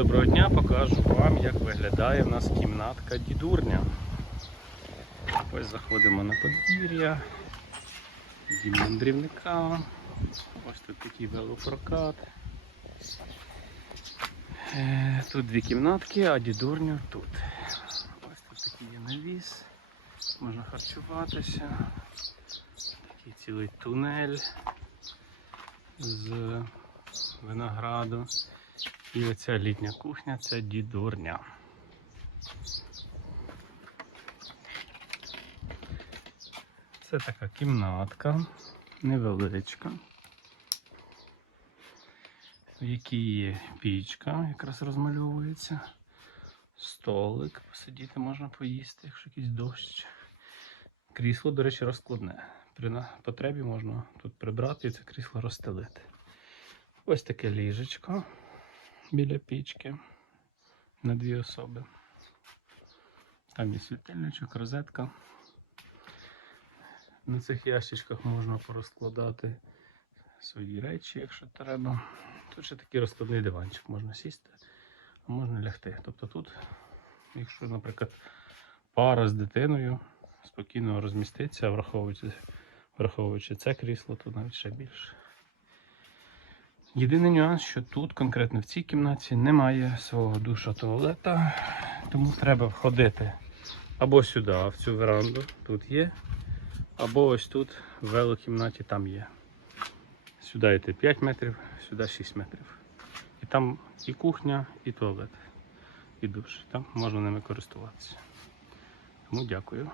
доброго дня, покажу вам, як виглядає в нас кімнатка дідурня. Ось заходимо на подвір'я, дім мандрівника. Ось тут такий велопрокат. Е, Тут дві кімнатки, а дідурня тут. Ось тут такий є навіс, можна харчуватися. Такий цілий тунель з винограду. І оця літня кухня це дідурня. Це така кімнатка невеличка, в якій є пічка, якраз розмальовується. Столик, посидіти можна поїсти, якщо якийсь дощ. Крісло, до речі, розкладне. При потребі можна тут прибрати і це крісло розстелити. Ось таке ліжечко біля пічки на дві особи. Там є світильничок, розетка. На цих ящичках можна порозкладати свої речі, якщо треба. Тут ще такий розкладний диванчик, можна сісти, а можна лягти. Тобто тут, якщо, наприклад, пара з дитиною спокійно розміститься, враховуючи, враховуючи це крісло, то навіть ще більше. Єдиний нюанс, що тут, конкретно в цій кімнаті, немає свого душа туалета, тому треба входити або сюди, в цю веранду, тут є, або ось тут, в велокімнаті, там є. Сюди йти 5 метрів, сюди 6 метрів. І там і кухня, і туалет, і душ. Там можна ними користуватися. Тому дякую.